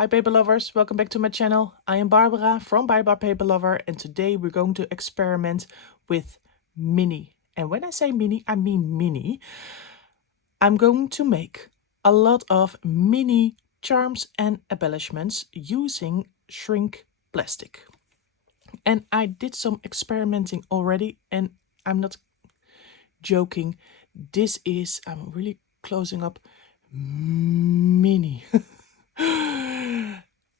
Hi paper lovers, welcome back to my channel. I am Barbara from Paper Lover, and today we're going to experiment with mini. And when I say mini, I mean mini. I'm going to make a lot of mini charms and embellishments using shrink plastic. And I did some experimenting already, and I'm not joking. I'm really closing up, mini.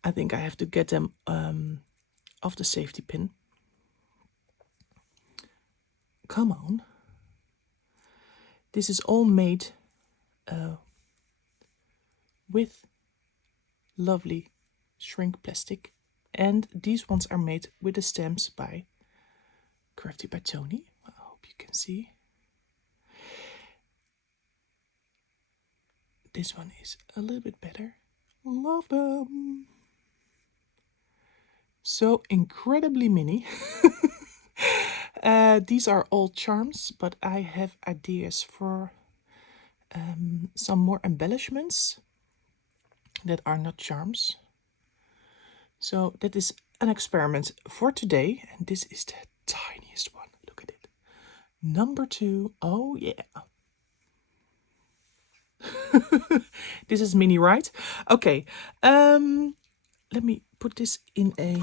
I think I have to get them off the safety pin. Come on. This is all made with lovely shrink plastic. And these ones are made with the stamps by Crafty by Tony. I hope you can see. This one is a little bit better. Love them. So incredibly mini. These are all charms, but I have ideas for some more embellishments that are not charms. So that is an experiment for today, and this is the tiniest one. Look at it. Number 2. Oh yeah. This is mini, right? Okay. Let me put this in a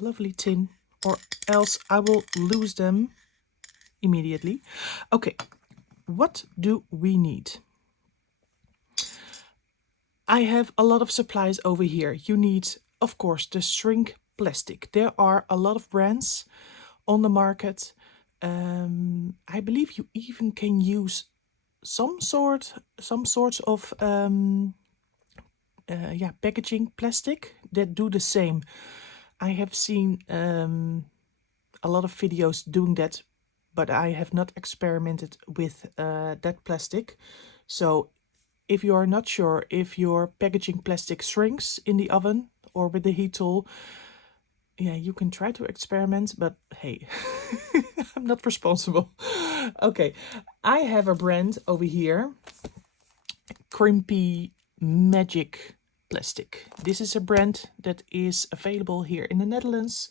lovely tin, or else I will lose them immediately. Okay. What do we need? I have a lot of supplies over here. You need, of course, the shrink plastic. There are a lot of brands on the market. I believe you even can use some sorts of packaging plastic that do the same. I have seen a lot of videos doing that, but I have not experimented with that plastic. So if you are not sure if your packaging plastic shrinks in the oven or with the heat tool, yeah, you can try to experiment, but hey, I'm not responsible. Okay, I have a brand over here, Crimpy Magic Plastic. This is a brand that is available here in the Netherlands,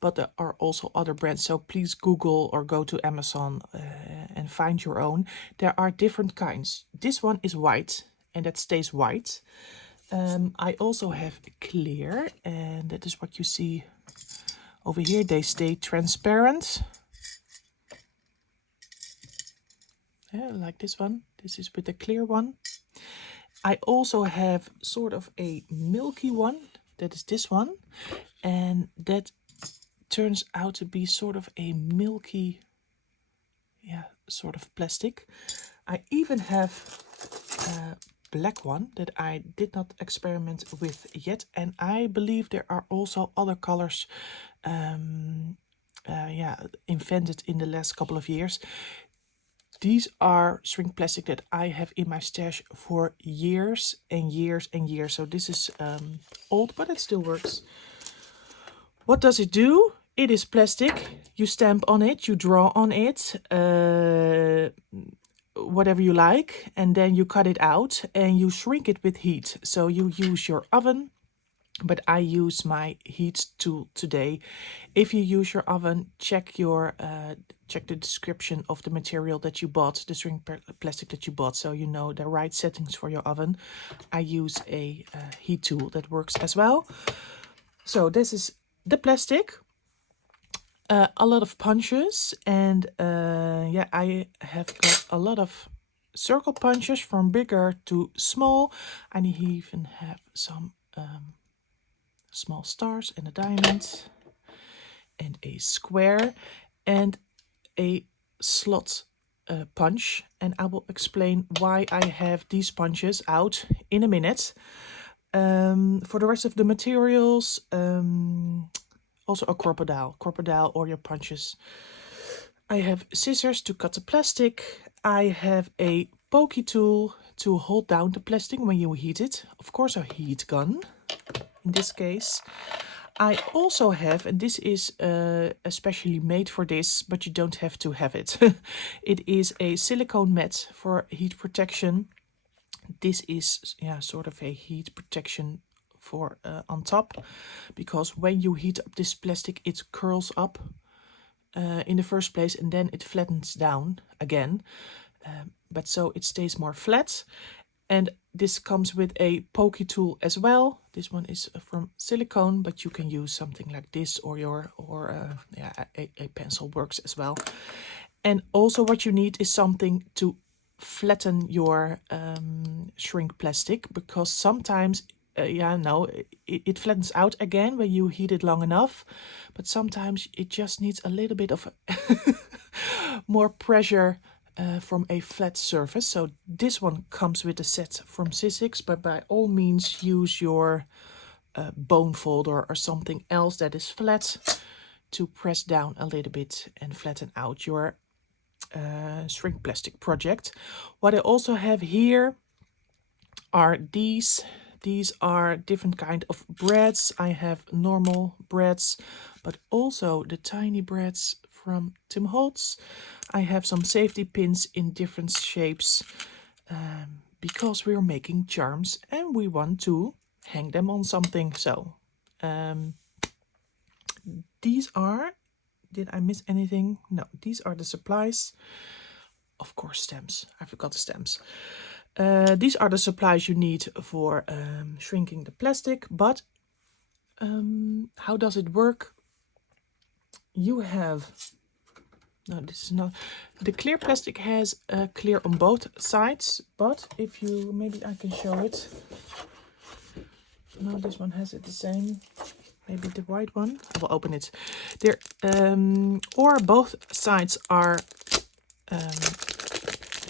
but there are also other brands. So please Google or go to Amazon and find your own. There are different kinds. This one is white, and that stays white. I also have clear, and that is what you see over here. They stay transparent. Yeah, like this one. This is with the clear one. I also have sort of a milky one. That is this one. And that turns out to be sort of a milky, yeah, sort of plastic. I even have a black one that I did not experiment with yet. And I believe there are also other colors invented in the last couple of years. These are shrink plastic that I have in my stash for years and years and years. So this is old, but it still works. What does it do? It is plastic. You stamp on it, you draw on it, whatever you like, and then you cut it out and you shrink it with heat. So you use your oven, but I use my heat tool today. If you use your oven, check the description of the material that you bought, the shrink plastic that you bought, so you know the right settings for your oven. I use a heat tool that works as well. So this is the plastic. A lot of punches, and I have got a lot of circle punches from bigger to small. I even have some small stars and a diamond and a square and a slot punch, and I will explain why I have these punches out in a minute. For the rest of the materials, also a crocodile or your punches. I have scissors to cut the plastic. I have a pokey tool to hold down the plastic when you heat it. Of course, a heat gun in this case. I also have, and this is especially made for this, but you don't have to have it. It is a silicone mat for heat protection. This is sort of a heat protection for on top, because when you heat up this plastic, it curls up in the first place, and then it flattens down again. But so it stays more flat. And this comes with a pokey tool as well. This one is from silicone, but you can use something like this, or a pencil works as well. And also what you need is something to flatten your shrink plastic, because sometimes it flattens out again when you heat it long enough, but sometimes it just needs a little bit of more pressure from a flat surface. So this one comes with a set from Sizzix, but by all means use your bone folder or something else that is flat to press down a little bit and flatten out your shrink plastic project. What I also have here are these. These are different kind of breads. I have normal breads, but also the tiny breads from Tim Holtz. I have some safety pins in different shapes because we're making charms and we want to hang them on something. So these are, did I miss anything? No, these are the supplies. Of course, stamps. I forgot the stamps. These are the supplies you need for shrinking the plastic, but how does it work? You have, no, this is not, the clear plastic has clear on both sides, but if you, maybe I can show it. No, this one has it the same. Maybe the white one. I will open it. There, or both sides are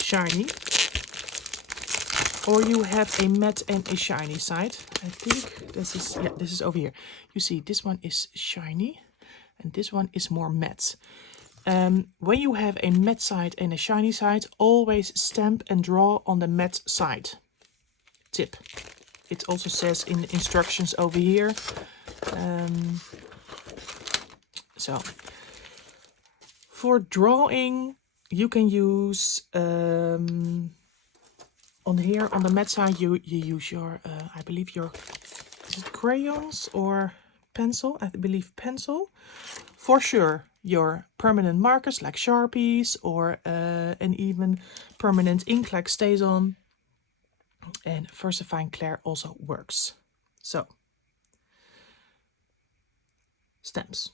shiny, or you have a matte and a shiny side. I think this is, yeah, this is over here. You see, this one is shiny and this one is more matte. When you have a matte side and a shiny side, always stamp and draw on the matte side. Tip. It also says in the instructions over here. So for drawing, you can use on here on the matte side you use your I believe your, is it crayons or pencil? I believe pencil. For sure your permanent markers like Sharpies, or and even permanent ink like StazOn, and VersaFine Clair also works. So stamps.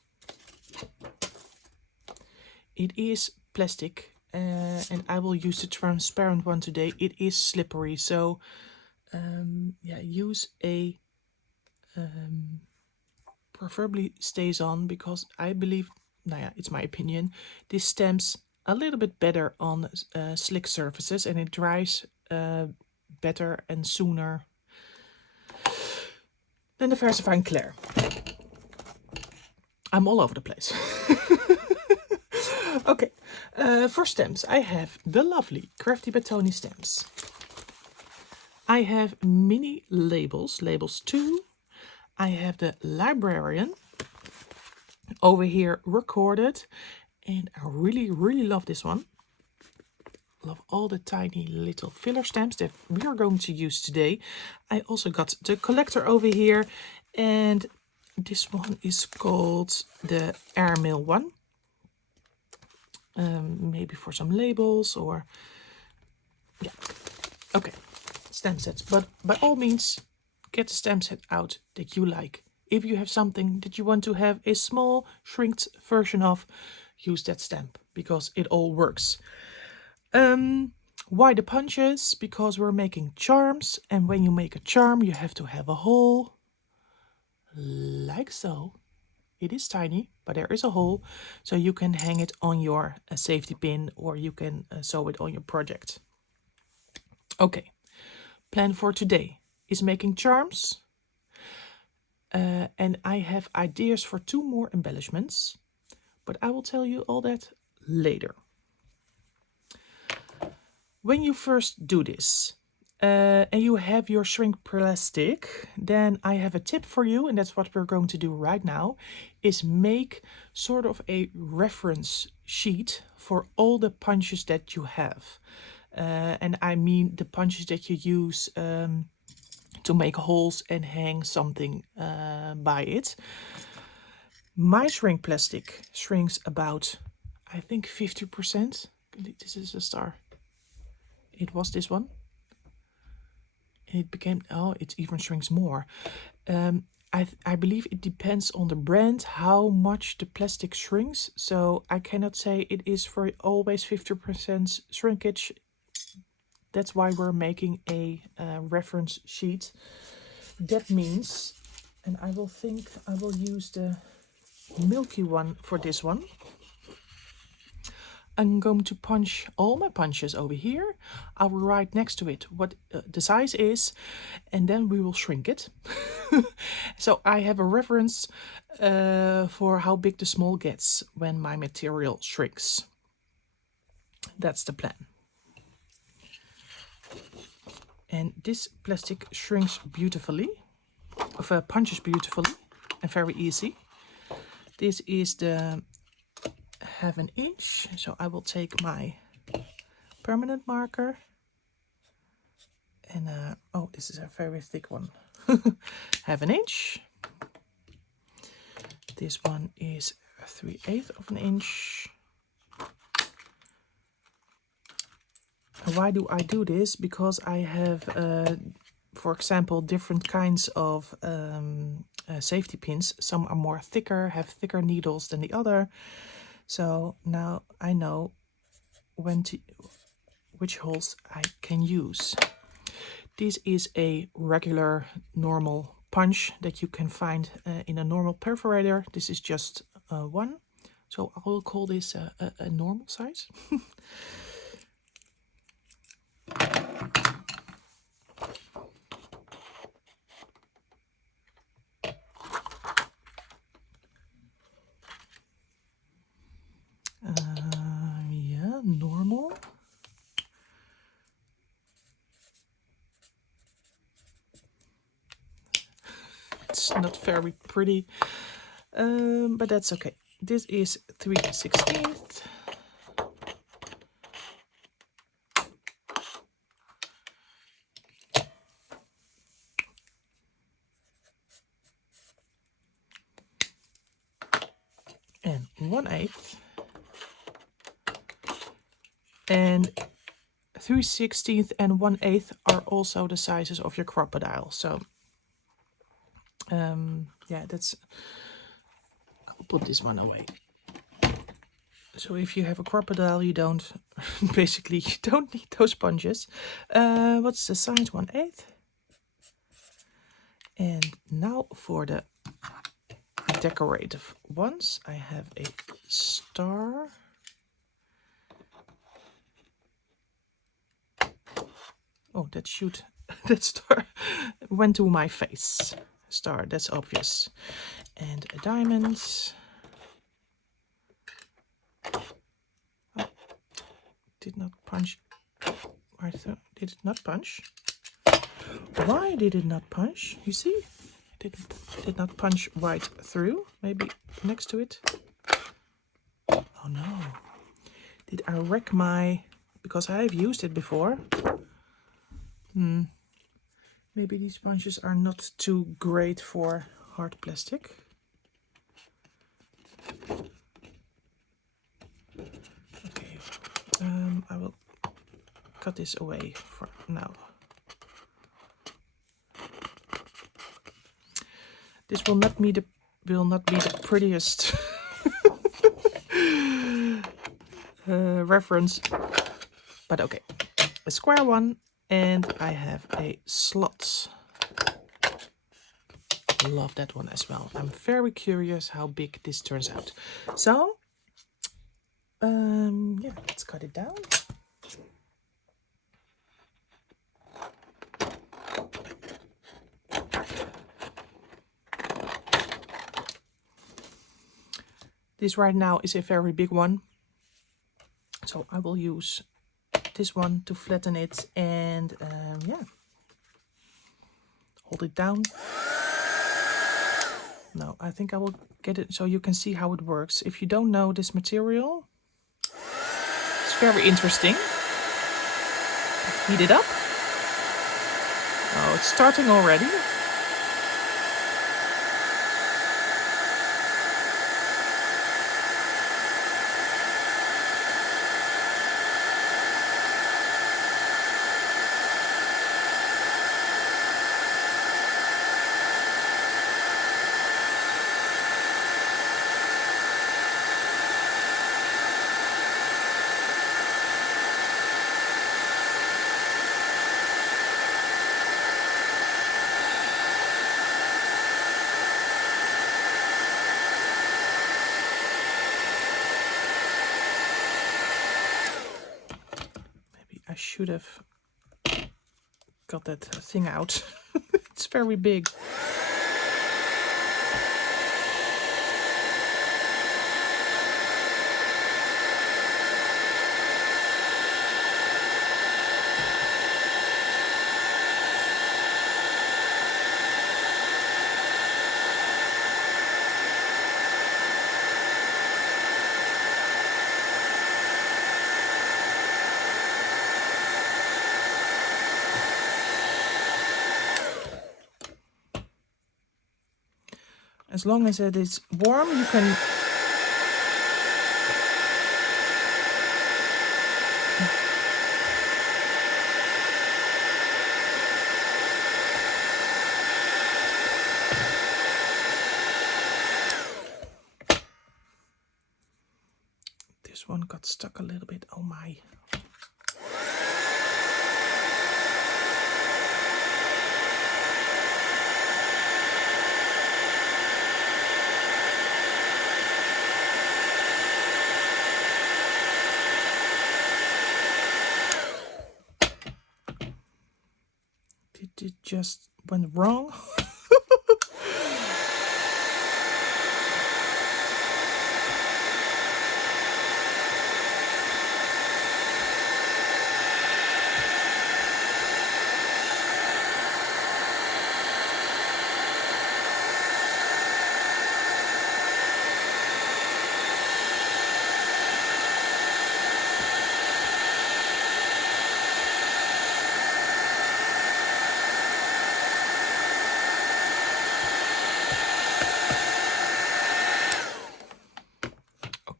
It is plastic. And I will use the transparent one today. It is slippery, so yeah, use a preferably StazOn, because I believe, it's my opinion, this stamps a little bit better on slick surfaces, and it dries better and sooner than the VersaFine Clair. I'm all over the place. Okay, for stamps, I have the lovely Crafty by Tony stamps. I have mini labels, labels 2. I have the Librarian over here recorded, and I really, really love this one. Love all the tiny little filler stamps that we are going to use today. I also got the collector over here, and this one is called the Airmail one. Maybe for some labels, or yeah, okay, stamp sets. But by all means, get the stamp set out that you like. If you have something that you want to have a small shrinked version of, use that stamp, because it all works. Why the punches? Because we're making charms, and when you make a charm you have to have a hole like so. It is tiny, but there is a hole, so you can hang it on your safety pin, or you can sew it on your project. Okay, plan for today is making charms. And I have ideas for 2 more embellishments, but I will tell you all that later. When you first do this, and you have your shrink plastic, then I have a tip for you, and that's what we're going to do right now, is make sort of a reference sheet for all the punches that you have. And I mean the punches that you use to make holes and hang something by it. My shrink plastic shrinks about, I think, 50%. This is a star. It was this one. It became, oh, it even shrinks more. I believe it depends on the brand how much the plastic shrinks. So I cannot say it is for always 50% shrinkage. That's why we're making a reference sheet. That means, and I will use the milky one for this one. I'm going to punch all my punches over here. I will write next to it what the size is, and then we will shrink it. So I have a reference for how big the small gets when my material shrinks. That's the plan. And this plastic shrinks beautifully, punches beautifully and very easy. This is the 1/2 inch, so I will take my permanent marker and oh, this is a very thick one. 1/2 inch. This one is 3/8 of an inch. And why do I do this? Because I have, for example, different kinds of safety pins. Some are more thicker, have thicker needles than the other. So now I know which holes I can use. This is a regular normal punch that you can find in a normal perforator. This is just one. So I will call this a normal size. Yeah, normal. It's not very pretty, but that's okay. This is 3/16. And 1/8. And 3/16 and 1/8 are also the sizes of your crocodile. So yeah, that's, I'll put this one away. So if you have a crocodile, you don't basically you don't need those punches. What's the size? 1/8. And now for the decorative ones, I have a star. Oh, that star went to my face. Star, that's obvious. And a diamond. Oh, did not punch right through. Did it not punch? Why did it not punch? You see? It did not punch right through. Maybe next to it. Oh no. Did I wreck my... Because I have used it before. Maybe these punches are not too great for hard plastic. Okay, I will cut this away for now. This will not be the prettiest reference, but okay. A square one. And I have a slot. Love that one as well. I'm very curious how big this turns out. So, yeah, let's cut it down. This right now is a very big one. So I will use this one to flatten it and yeah, hold it down. No, I think I will get it so you can see how it works. If you don't know this material, it's very interesting. Heat it up. Oh, it's starting already. I should have got that thing out. It's very big. As long as it is warm, you can this one got stuck a little bit. Oh my. It just went wrong.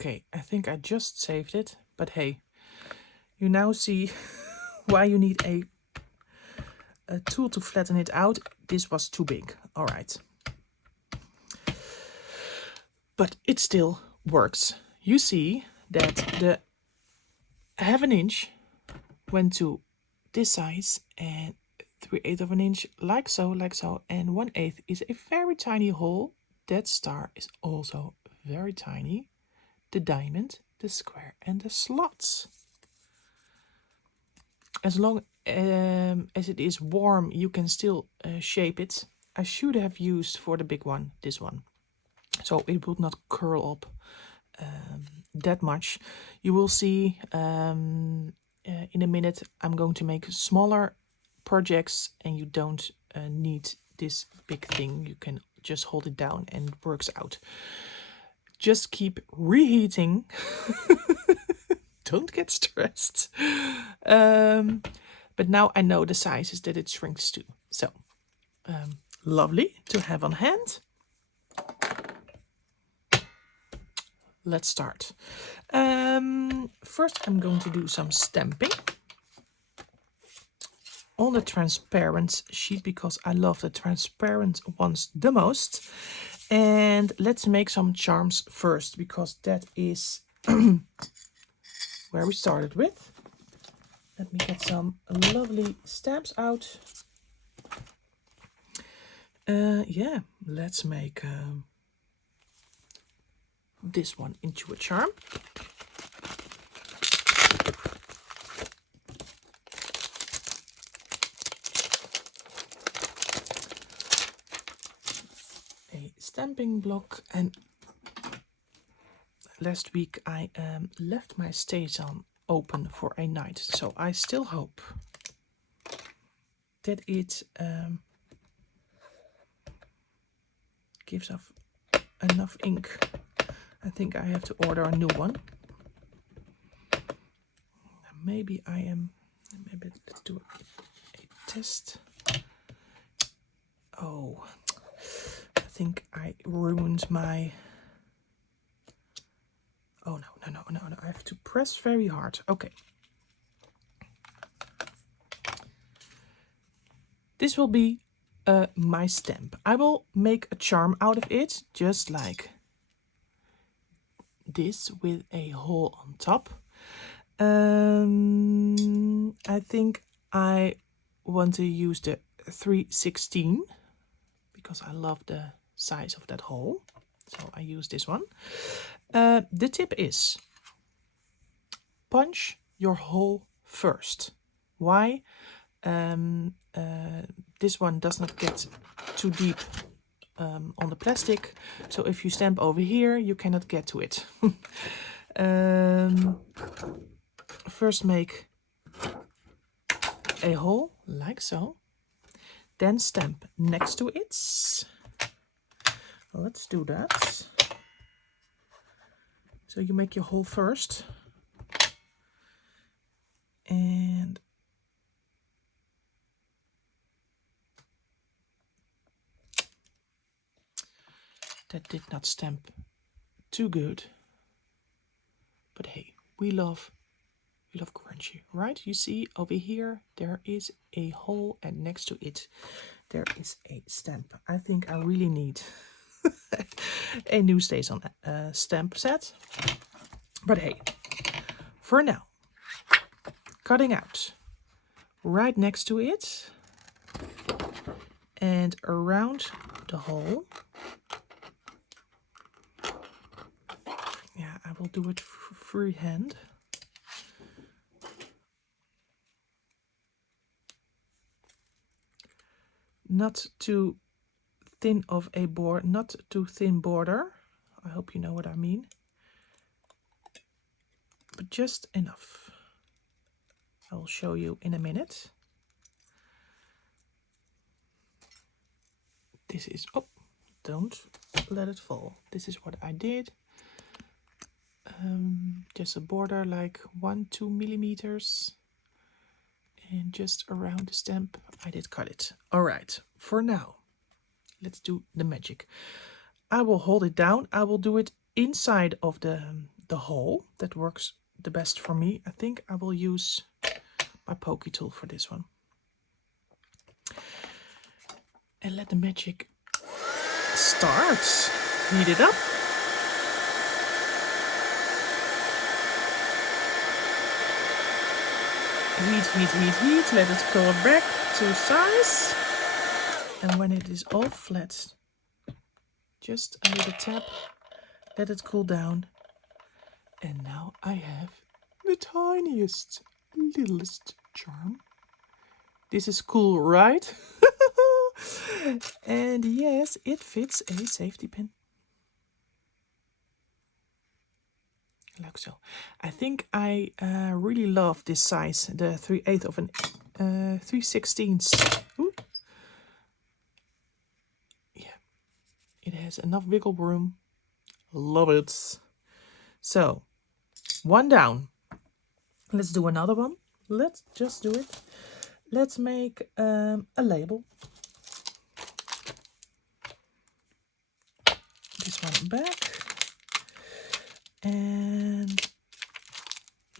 Okay, I think I just saved it, but hey, you now see why you need a tool to flatten it out. This was too big. All right. But it still works. You see that the 1/2 inch went to this size and 3/8 of an inch, like so, and 1/8 is a very tiny hole. That star is also very tiny. The diamond, the square, and the slots. As long as it is warm, you can still shape it. I should have used for the big one, this one. So it would not curl up that much. You will see in a minute I'm going to make smaller projects and you don't need this big thing. You can just hold it down and it works out. Just keep reheating. Don't get stressed. But now I know the sizes that it shrinks to. So lovely to have on hand. Let's start. First I'm going to do some stamping on the transparent sheet because I love the transparent ones the most. And let's make some charms first because that is where we started with. Let me get some lovely stamps out. Yeah, let's make this one into a charm. A stamping block, and last week I left my station open for a night, so I still hope that it gives off enough ink. I think I have to order a new one. Maybe let's do a test. Oh, I think I ruined my... Oh, no. I have to press very hard. Okay. This will be my stamp. I will make a charm out of it, just like this, with a hole on top. I think I want to use the 3/16 because I love the size of that hole. So I use this one. The tip is punch your hole first. Why? This one does not get too deep on the plastic. So if you stamp over here, you cannot get to it. First make a hole like so. Then stamp next to it. Let's do that. So you make your hole first. And that did not stamp too good. But hey, we love crunchy, right? You see over here, there is a hole and next to it, there is a stamp. I think I really need a new StazOn stamp set. But hey, for now, cutting out right next to it and around the hole. Yeah, I will do it freehand. Not too thin of a border, not too thin border. I hope you know what I mean. But just enough. I'll show you in a minute. This is, oh, don't let it fall. This is what I did. Just a border like 1-2 millimeters. And just around the stamp, I did cut it. All right, for now, let's do the magic. I will hold it down. I will do it inside of the hole. That works the best for me. I think I will use my pokey tool for this one. And let the magic start. Heat it up. Heat. Let it curl back to size. And when it is all flat, just a little tap. Let it cool down. And now I have the tiniest, littlest charm. This is cool, right? And yes, it fits a safety pin. Like so. I think I really love this size, the 3/8 of an 3/16. Ooh. Yeah, it has enough wiggle room. Love it. So, one down. Let's do another one. Let's just do it. Let's make a label. This one back. And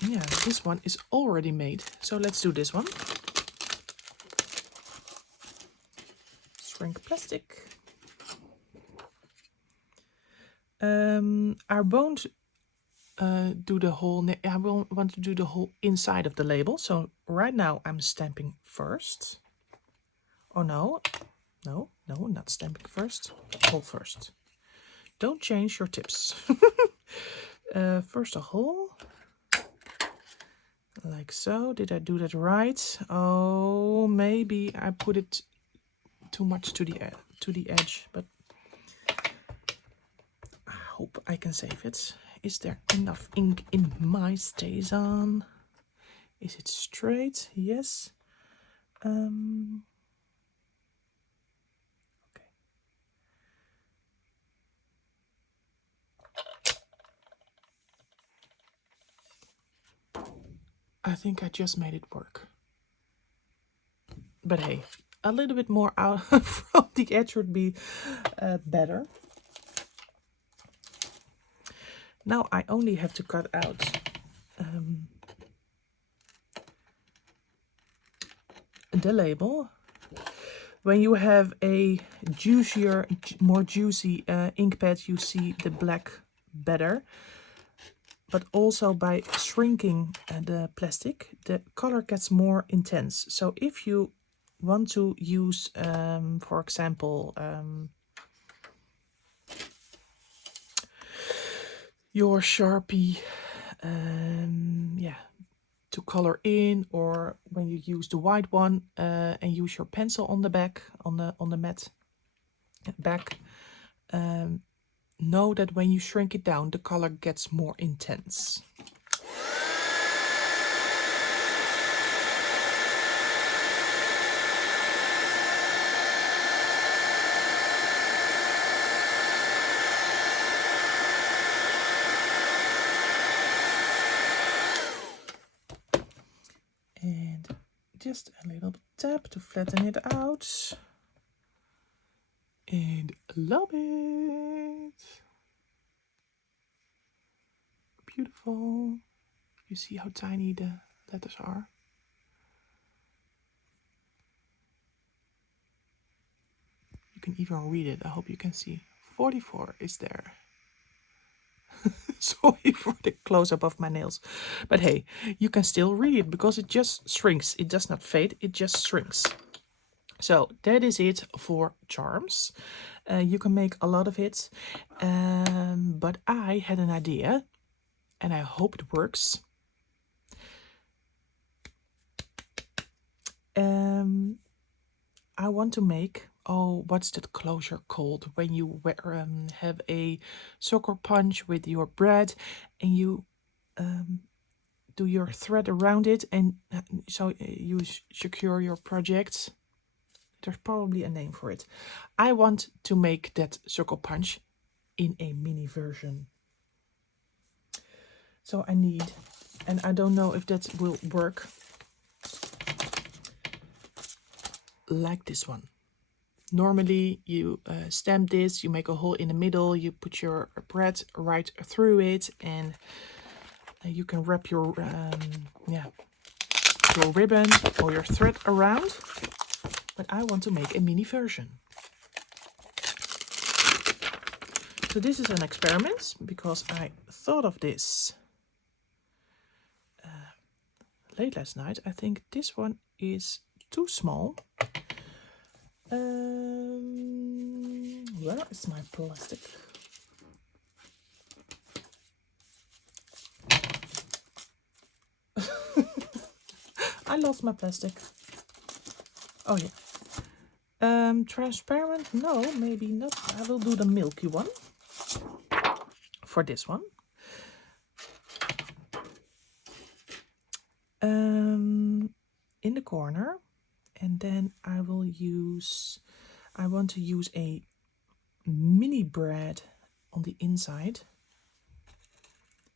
yeah, this one is already made. So let's do this one. Shrink plastic. I won't do the whole, I won't want to do the whole inside of the label. So right now I'm stamping first. Oh no, not stamping first, hole first. Don't change your tips. First a hole, like so. Did I do that right? Oh, maybe I put it too much to the edge, but I hope I can save it. Is there enough ink in my StazOn? Is it straight? Yes. Okay. I think I just made it work. But hey, a little bit more out from the edge would be better. Now I only have to cut out the label. When you have a juicier, more juicy ink pad, you see the black better. But also by shrinking the plastic, the color gets more intense. So if you want to use, for example, your Sharpie, yeah, to color in, or when you use the white one and use your pencil on the back, on the matte back, know that when you shrink it down, the color gets more intense. And just a little tap to flatten it out. And love it. Beautiful. You see how tiny the letters are? You can even read it. I hope you can see. 44 is there. Sorry for the close-up of my nails. But hey, you can still read it because it just shrinks. It does not fade, it just shrinks. So that is it for charms. You can make a lot of it. But I had an idea and I hope it works. I want to make, oh, what's that closure called? When you have a sucker punch with your bread and you do your thread around it, and so you secure your project. There's probably a name for it. I want to make that circle punch in a mini version. So I need, and I don't know if that will work, like this one. Normally you stamp this, you make a hole in the middle, you put your bread right through it, and you can wrap your your ribbon or your thread around. But I want to make a mini version. So this is an experiment because I thought of this late last night. I think this one is too small. Where is my plastic? I lost my plastic. Oh yeah. Transparent? No, maybe not. I will do the milky one for this one. In the corner, and then I want to use a mini bread on the inside.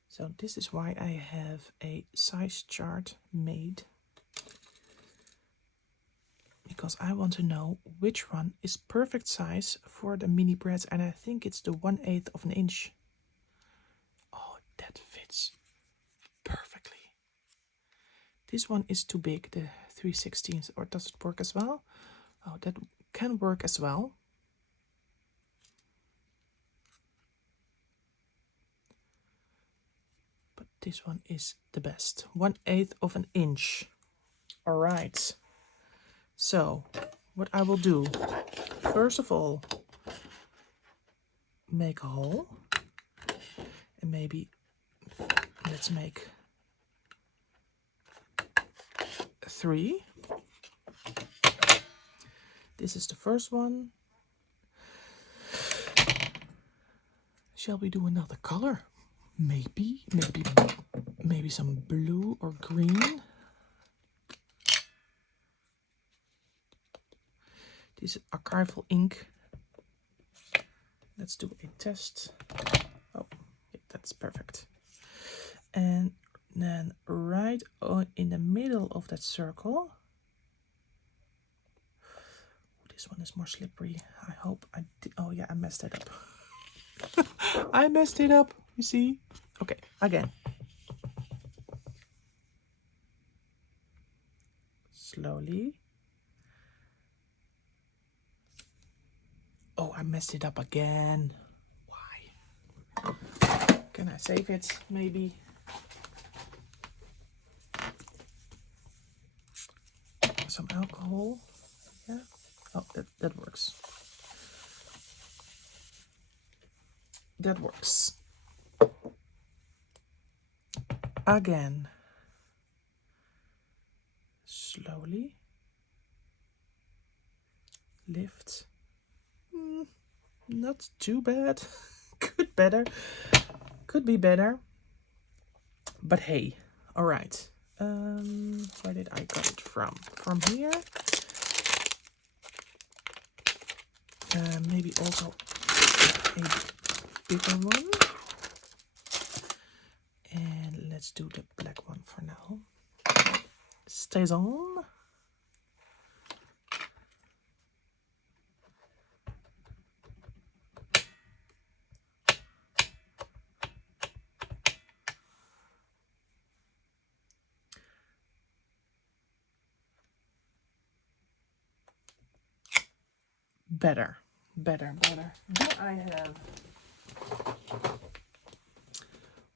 So this is why I have a size chart made, because I want to know which one is perfect size for the mini breads, and I think it's the 1/8 of an inch. Oh, that fits perfectly. This one is too big, the 3/16, or does it work as well? Oh, that can work as well. But this one is the best, 1/8 of an inch. All right. So what I will do, first of all, make a hole, and maybe let's make 3. This is the first one. Shall we do another color? Maybe some blue or green. This is archival ink. Let's do a test. Oh, yeah, that's perfect. And then right in the middle of that circle, this one is more slippery. I hope I did. Oh yeah, I messed it up. I messed it up, you see? Okay, again. Slowly. Oh, I messed it up again. Why? Can I save it? Maybe. Some alcohol. Yeah. Oh, that works. That works. Again. Slowly. Lift. Not too bad. Could better. Could be better. But hey, all right. Where did I got it from? From here. Maybe also a bigger one. And let's do the black one for now. Stays on. Better. Now I have.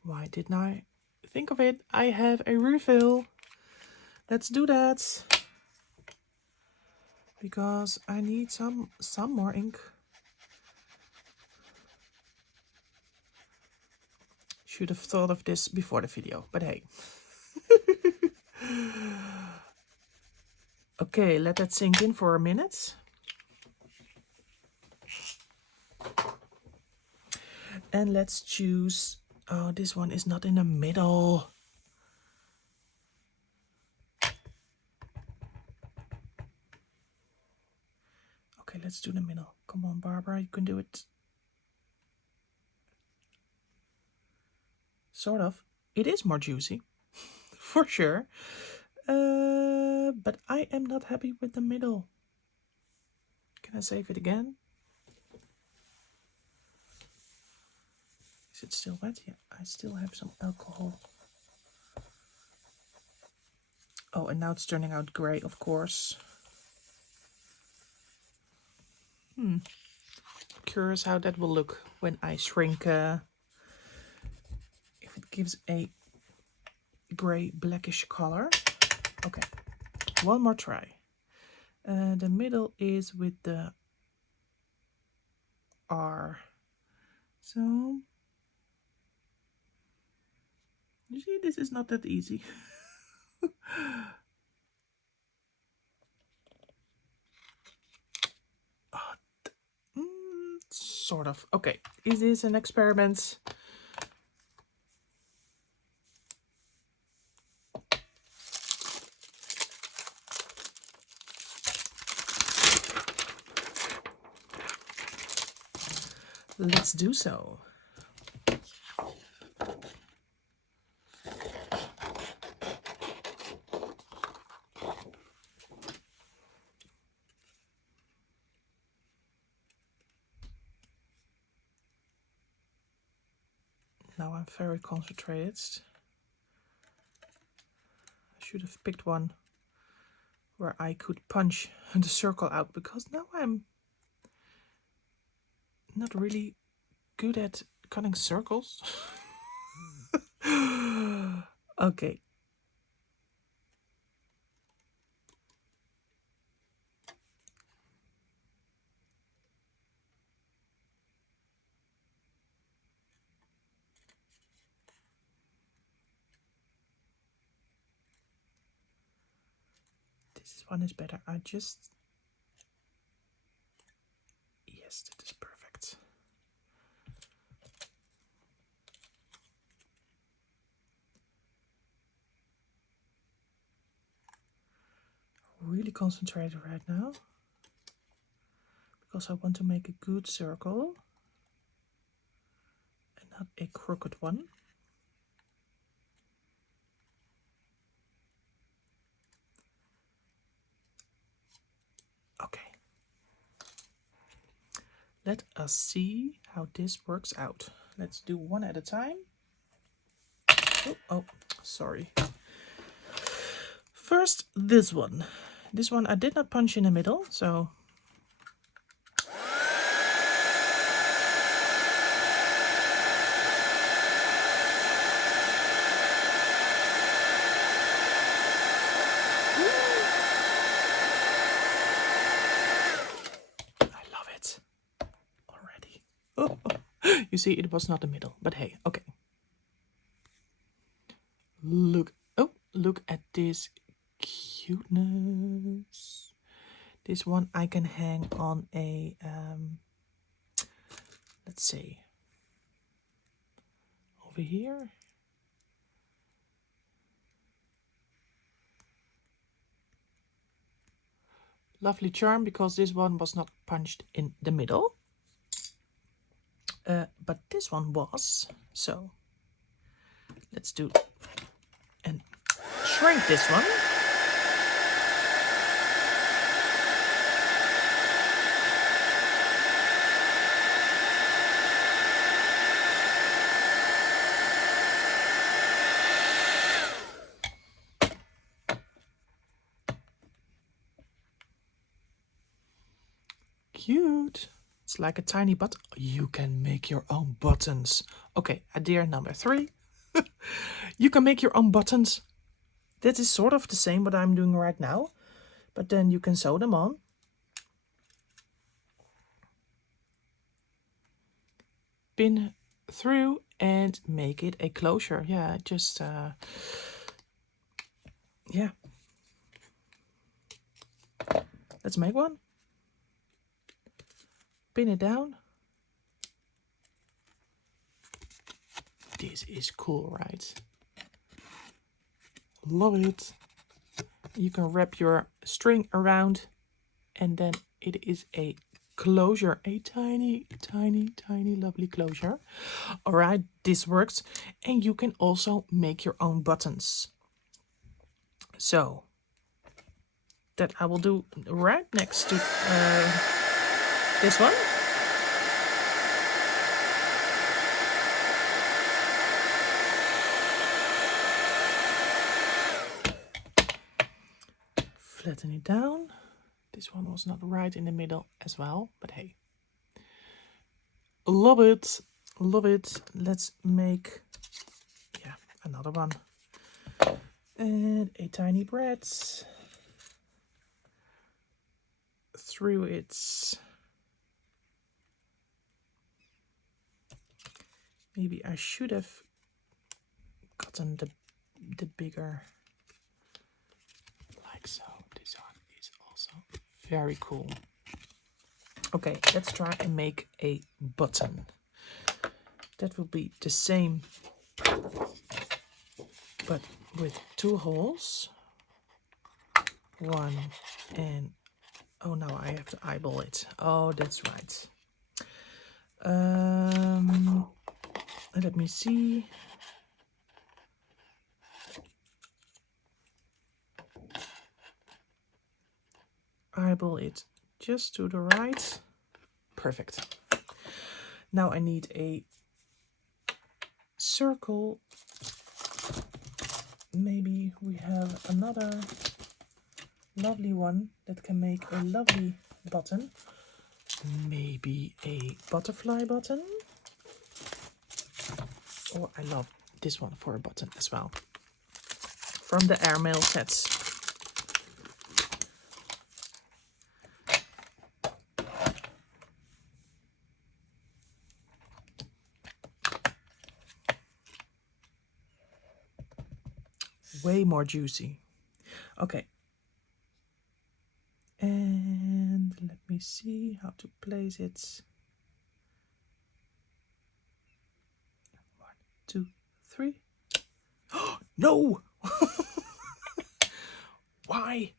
Why didn't I think of it? I have a refill. Let's do that. Because I need some more ink. Should have thought of this before the video, but hey. Okay, let that sink in for a minute. And let's choose. Oh, this one is not in the middle. Okay, let's do the middle. Come on, Barbara, you can do it. Sort of. It is more juicy, for sure. But I am not happy with the middle. Can I save it again? Is it still wet? Yeah, I still have some alcohol. Oh, and now it's turning out gray, of course. Curious how that will look when I shrink. If it gives a gray blackish color. Okay, one more try. The middle is with the R. So you see, this is not that easy. Sort of. Okay, is this an experiment? Let's do so. Now I'm very concentrated. I should have picked one where I could punch the circle out, because now I'm not really good at cutting circles. Okay. This one is better. Yes, it is perfect. Really concentrated right now, because I want to make a good circle and not a crooked one. Okay. let us see how this works out. Let's do one at a time. Oh, sorry. First, this one. This one I did not punch in the middle, so I love it already. Oh, you see, it was not the middle, but hey, okay. Look at this cuteness. This one I can hang on a let's see, over here. Lovely charm, because this one was not punched in the middle, but this one was. So let's do and shrink this one. Cute. It's like a tiny button. You can make your own buttons. Okay, idea number 3. You can make your own buttons. That is sort of the same what I'm doing right now, but then you can sew them on. Pin through and make it a closure. Yeah, just yeah. Let's make one. Pin it down. This is cool, right? Love it. You can wrap your string around and then it is a closure, a tiny lovely closure. All right, this works. And you can also make your own buttons. So that I will do right next to this one. Flatten it down. This one was not right in the middle as well, but hey. Love it. Love it. Let's make, yeah, another one. And a tiny bread through its. Maybe I should have gotten the bigger, like so. This one is also very cool. Okay, let's try and make a button. That will be the same, but with 2 holes. One and, oh no, I have to eyeball it. Oh, that's right. Let me see. Eyeball it just to the right. Perfect. Now I need a circle. Maybe we have another lovely one that can make a lovely button. Maybe a butterfly button. Oh, I love this one for a button as well. From the airmail sets. Way more juicy. Okay. And let me see how to place it. 1, 2, 3. Oh, no! Why?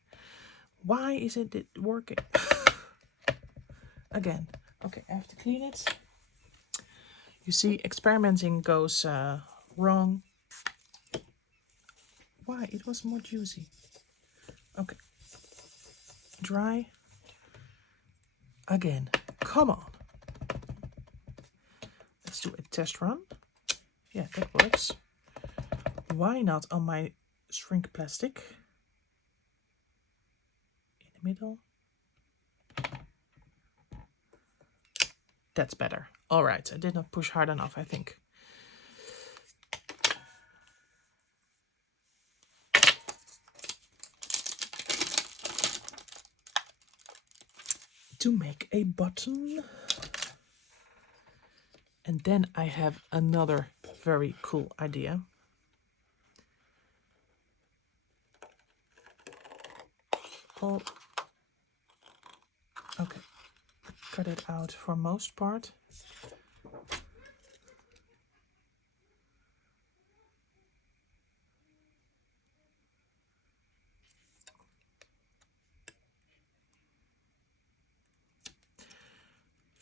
Why isn't it working? Again. Okay, I have to clean it. You see, experimenting goes wrong. Why? It was more juicy. Okay. Dry. Again. Come on. do a test run. Yeah, that works. Why not on my shrink plastic? In the middle. That's better. All right, I did not push hard enough, I think. To make a button. And then I have another very cool idea. Oh, okay. Cut it out for most part.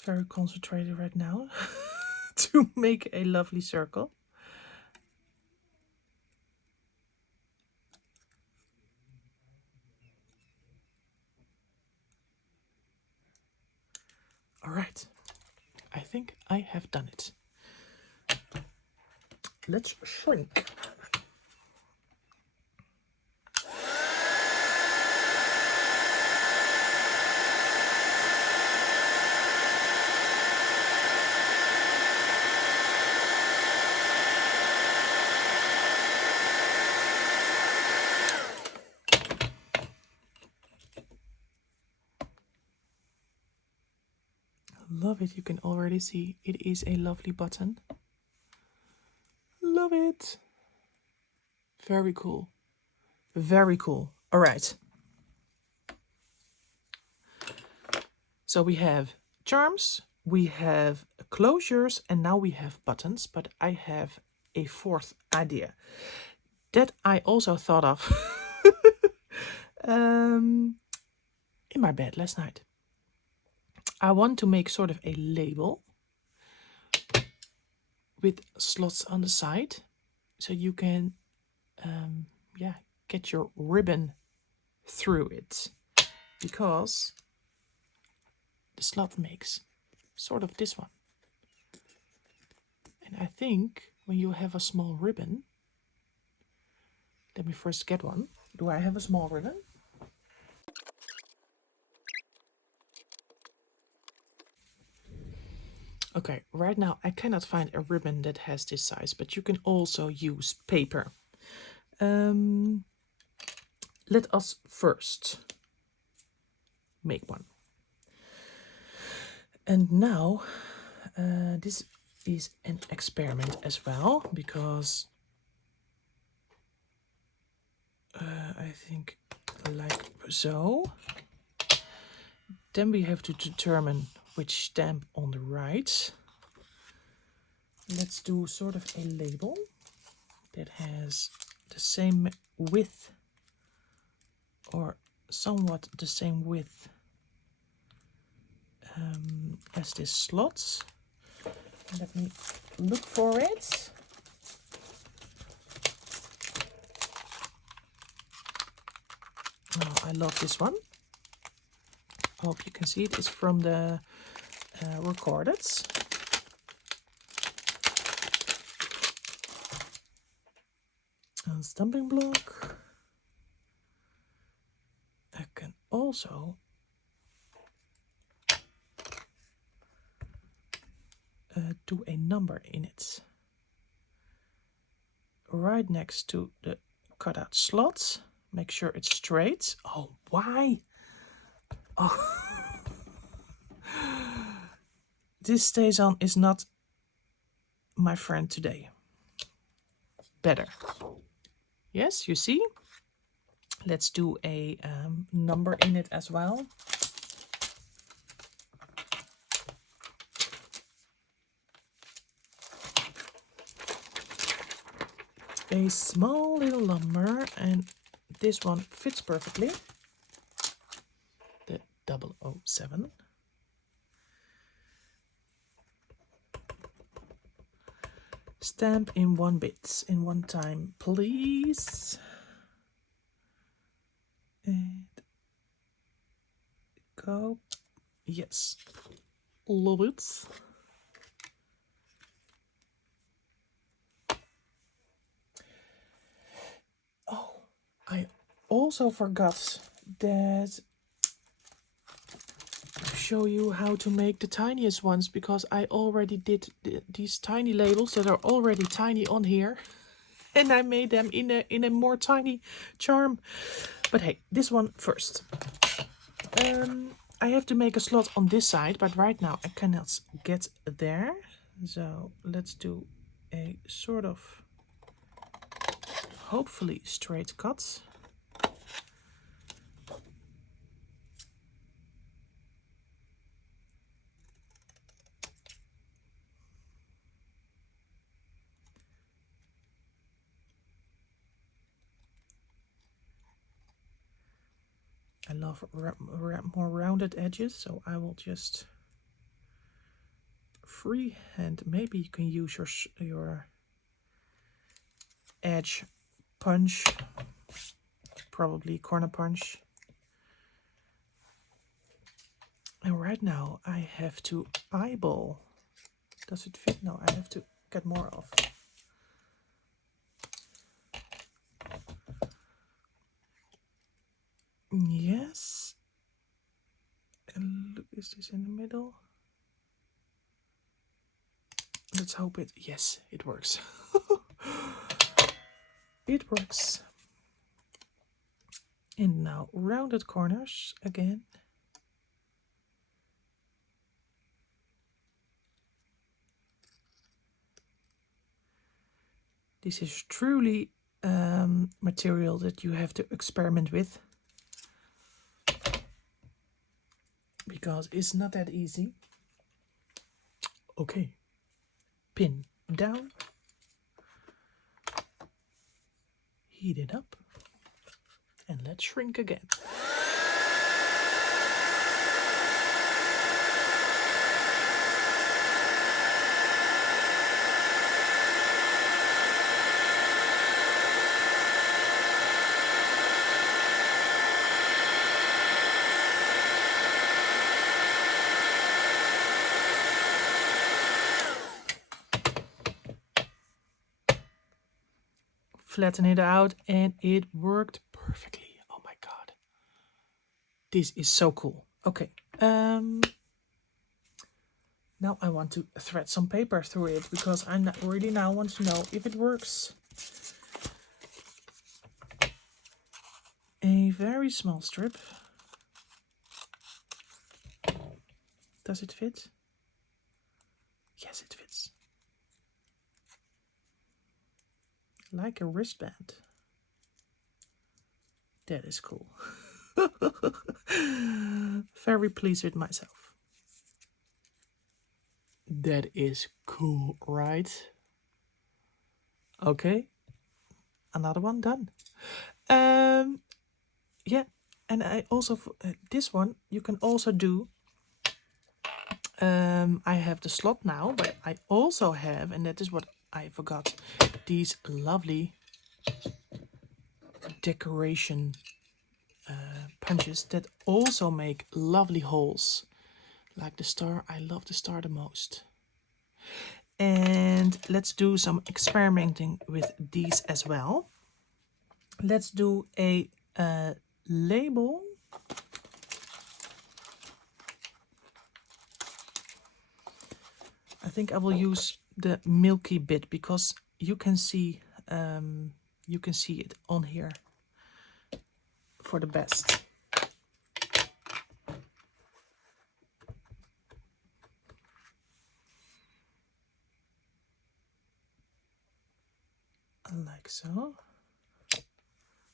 Very concentrated right now to make a lovely circle. All right, I think I have done it. Let's shrink. Love it. You can already see it is a lovely button. Love it. Very cool. Very cool. All right. So we have charms, we have closures, and now we have buttons, but I have a fourth idea that I also thought of in my bed last night. I want to make sort of a label with slots on the side, so you can get your ribbon through it, because the slot makes sort of this one. And I think when you have a small ribbon, let me first get one. Do I have a small ribbon? Okay, right now I cannot find a ribbon that has this size, but you can also use paper. Let us first make one. And now this is an experiment as well, because I think like so. Then we have to determine which stamp on the right. Let's do sort of a label that has the same width, or somewhat the same width as this slot. Let me look for it. Oh, I love this one. I hope you can see it. It's from the Recorded. And stamping block. I can also do a number in it. Right next to the cutout slots. Make sure it's straight. Oh, why? Oh. This stays on is not my friend today. Better. Yes, you see? Let's do a number in it as well. A small little number, and this one fits perfectly. The 007. Stamp in one bit, in one time, please. And go. Yes. Love it. also forgot that show you how to make the tiniest ones, because I already did these tiny labels that are already tiny on here, and I made them in a more tiny charm. But hey, this one first. I have to make a slot on this side, but right now I cannot get there. So let's do a sort of hopefully straight cut. I love more rounded edges, so I will just freehand. Maybe you can use your edge punch, probably corner punch. And right now I have to eyeball. Does it fit? No, I have to get more off. Yes. And look, is this in the middle? Let's hope it, yes, it works. It works. And now rounded corners again. This is truly material that you have to experiment with, because it's not that easy. Okay, pin down, heat it up, and let's shrink again. Flatten it out, and it worked perfectly. Oh my god, this is so cool. Okay, now I want to thread some paper through it, because I really now want to know if it works. A very small strip. Does it fit? Yes, it fits. Like a wristband. That is cool. Very pleased with myself. That is cool, right? Okay, another one done. Yeah, and I also this one you can also do. I have the slot now, but I also have, and that is what I forgot, these lovely decoration punches that also make lovely holes, like the star. I love the star the most. And let's do some experimenting with these as well. Let's do a label. I think I will use the milky bit, because you can see it on here for the best. Like so.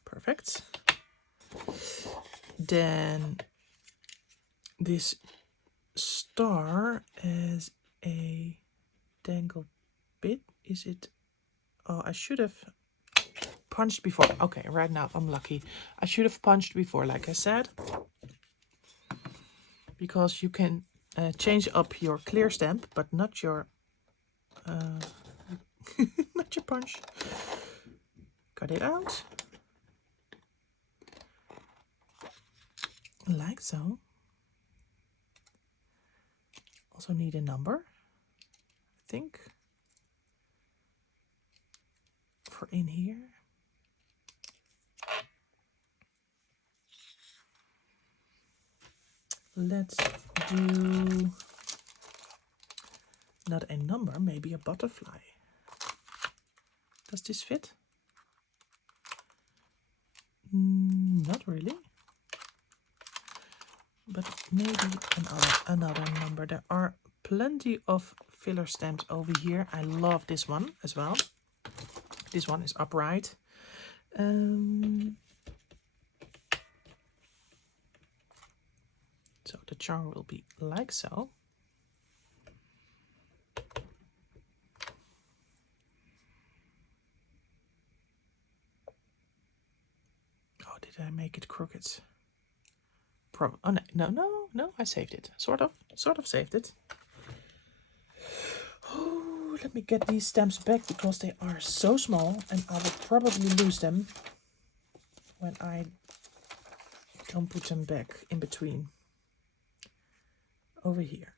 Perfect. Then this star as a dangle bit. Is it? Oh, I should have punched before. Okay, right now I'm lucky. I should have punched before, like I said, because you can change up your clear stamp, but not your not your punch. Cut it out like so. Also need a number, I think, for in here. Let's do not a number, maybe a butterfly. Does this fit? Not really. But maybe another number. There are plenty of filler stamps over here. I love this one as well. This one is upright. So the charm will be like so. Oh, did I make it crooked? Oh, no, I saved it. Sort of saved it. Oh, let me get these stamps back because they are so small and I will probably lose them when I don't put them back in between. Over here.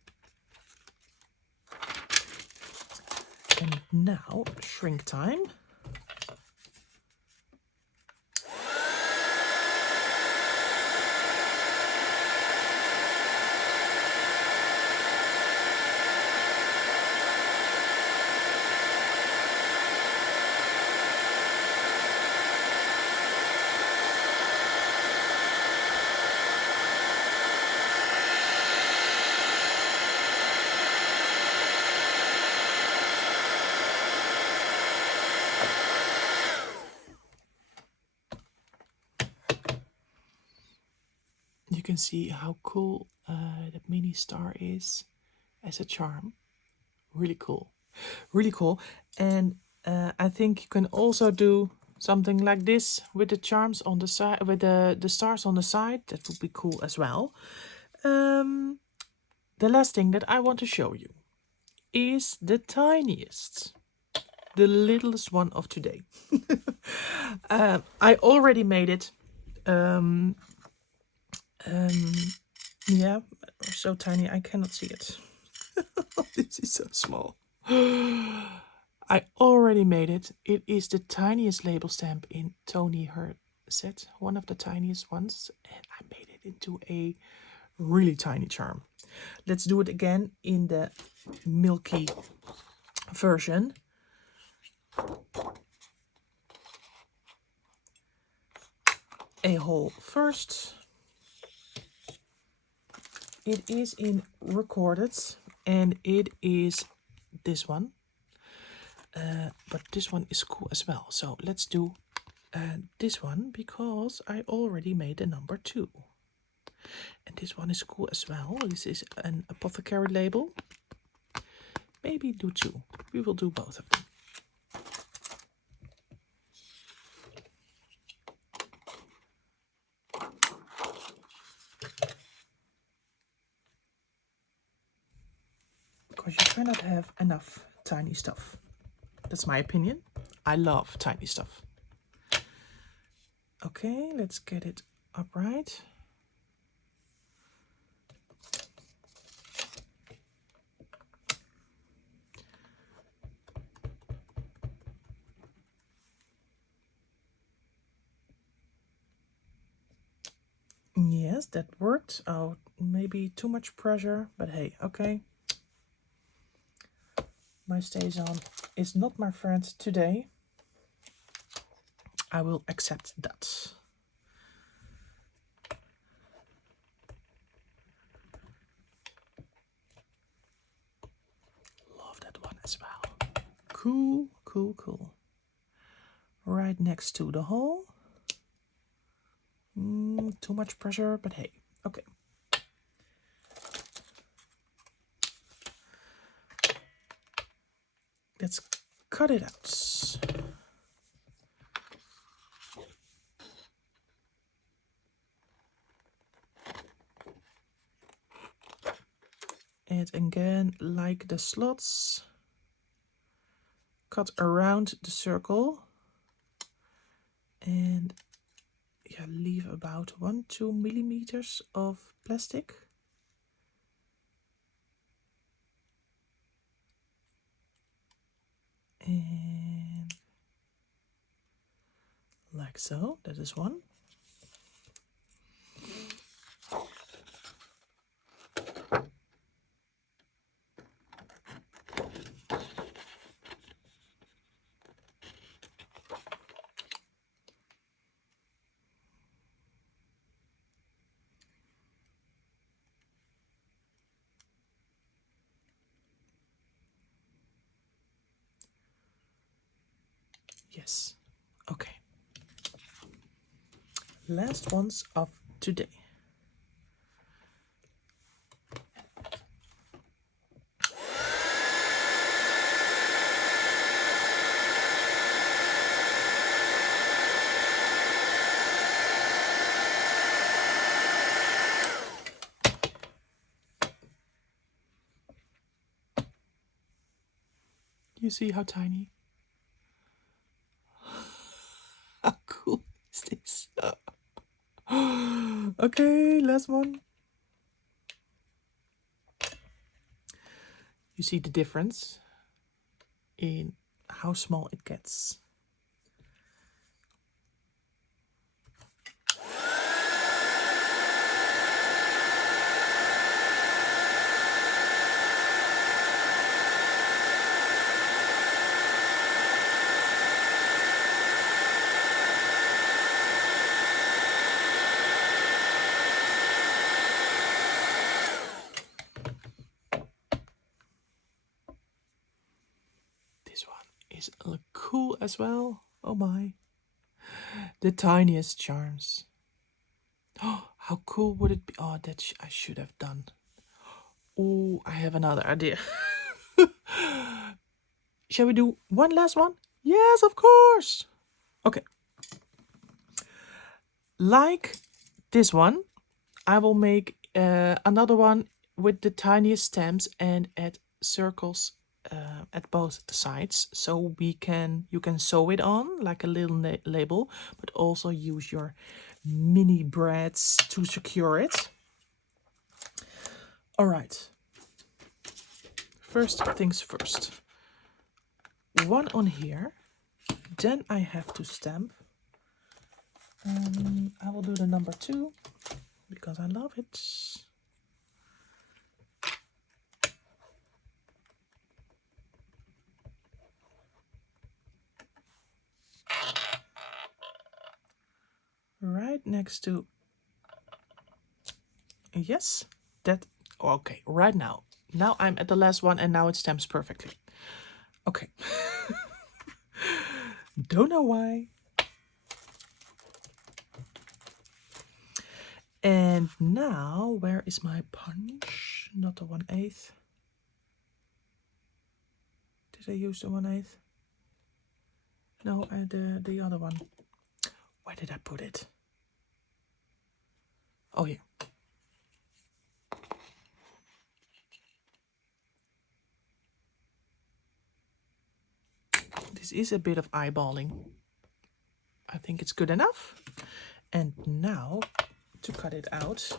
And now, shrink time. You can see how cool that mini star is as a charm. Really cool. Really cool. And I think you can also do something like this with the charms on the side, with the stars on the side. That would be cool as well. The last thing that I want to show you is the tiniest. The littlest one of today. I already made it. Yeah, so tiny I cannot see it. This is so small. I already made it. It is the tiniest label stamp in Tony her set, one of the tiniest ones, and I made it into a really tiny charm. Let's do it again in the milky version. A hole first. It is in recorded and it is this one. But this one is cool as well. So let's do this one because I already made the number 2. And this one is cool as well. This is an apothecary label. Maybe do 2. We will do both of them. Because you cannot have enough tiny stuff. That's my opinion. I love tiny stuff. Okay, let's get it upright. Yes, that worked. Oh, maybe too much pressure, but hey, okay. My StazOn is not my friend today. I will accept that. Love that one as well. Cool, cool, cool. Right next to the hole. Too much pressure, but hey, okay. Let's cut it out. And again, like the slots, cut around the circle and yeah, leave about 1-2 millimeters of plastic. And like so, that is one. Yes. Okay. Last ones of today. You see how tiny? How cool is this? Okay, last one. You see the difference in how small it gets. This one is cool as well. Oh my. The tiniest charms. Oh, how cool would it be? Oh, that I should have done. Oh, I have another idea. Shall we do one last one? Yes, of course. Okay. Like this one, I will make another one with the tiniest stamps and add circles at both sides, so you can sew it on like a little label, but also use your mini brads to secure it. All right. First things first. One on here, then I have to stamp. I will do the number 2 because I love it. Right next to, yes, that, okay, right now. Now I'm at the last one and now it stamps perfectly. Okay. Don't know why. And now, where is my punch? Not the 1/8. Did I use the 1/8? No, the other one. Where did I put it? Oh, here. This is a bit of eyeballing. I think it's good enough. And now, to cut it out,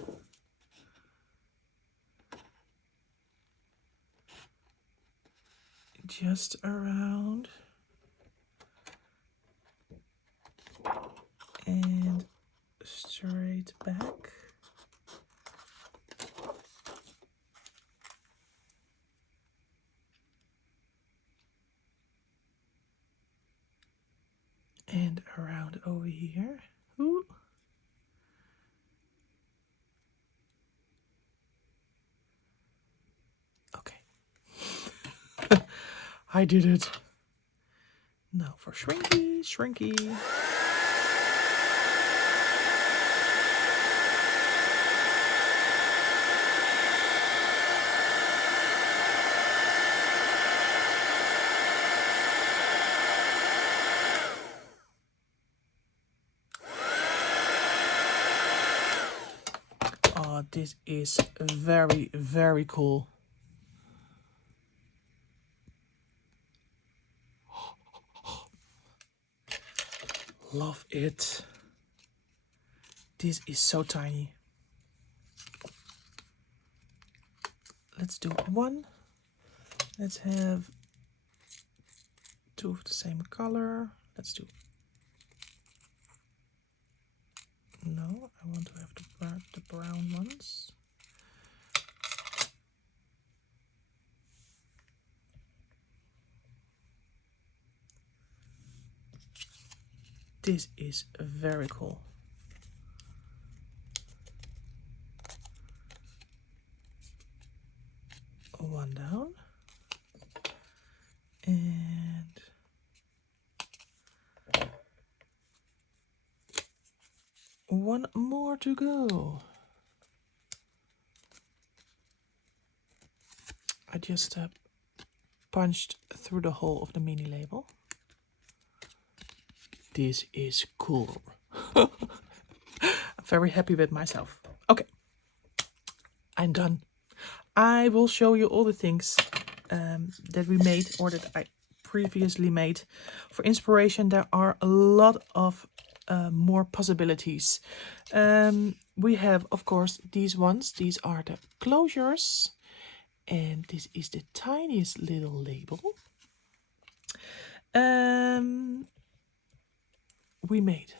just around and straight back. And around over here. Ooh. Okay. I did it. Now for shrinky, shrinky. Oh, this is very, very cool. Love it. This is so tiny. Let's do one. Let's have 2 of the same color. Let's do. No, I want to have the brown ones. This is very cool. One down. And one more to go. I just punched through the hole of the mini label. This is cool. I'm very happy with myself. Okay, I'm done. I will show you all the things that we made or that I previously made. For inspiration, there are a lot of more possibilities. We have, of course, these ones. These are the closures. And this is the tiniest little label. We made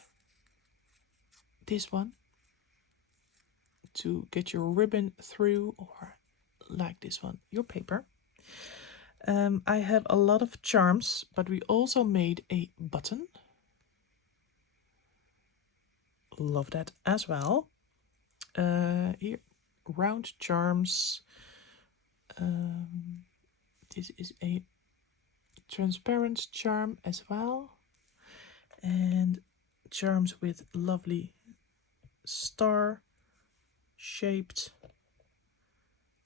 this one to get your ribbon through, or like this one, your paper. I have a lot of charms, but we also made a button. Love that as well. Here, round charms. This is a transparent charm as well. And charms with lovely star shaped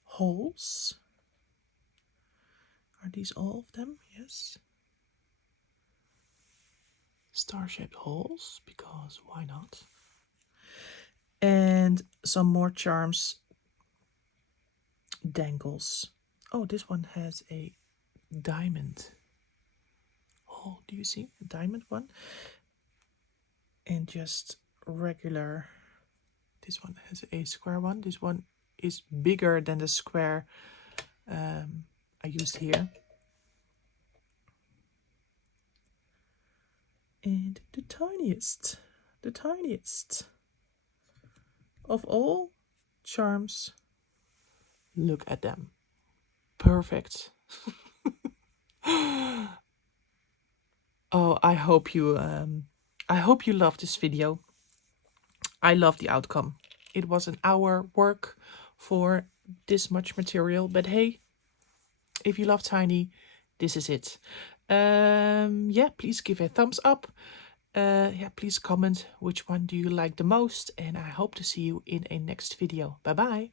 holes. Are these all of them? Yes. Star-shaped holes, because why not? And some more charms, dangles. Oh, this one has a diamond. Oh, do you see? A diamond one. And just regular. This one has a square one. This one is bigger than the square I used here. And the tiniest of all charms. Look at them. Perfect. Oh, I hope you love this video. I love the outcome. It was an hour work for this much material, but hey, if you love tiny, this is it. Yeah, please give a thumbs up. Yeah, please comment which one do you like the most, and I hope to see you in a next video. Bye bye.